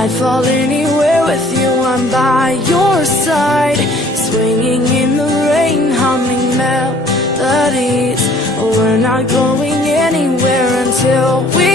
I'd fall anywhere with you, I'm by your side, swinging in the rain, humming melodies. We're not going anywhere until we